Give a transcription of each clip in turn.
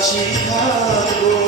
বাঁচি থাকব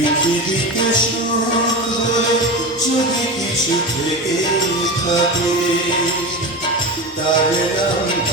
পৃথিবীতে সুখ বলে যদি কিছু থেকে থাকে তার নাম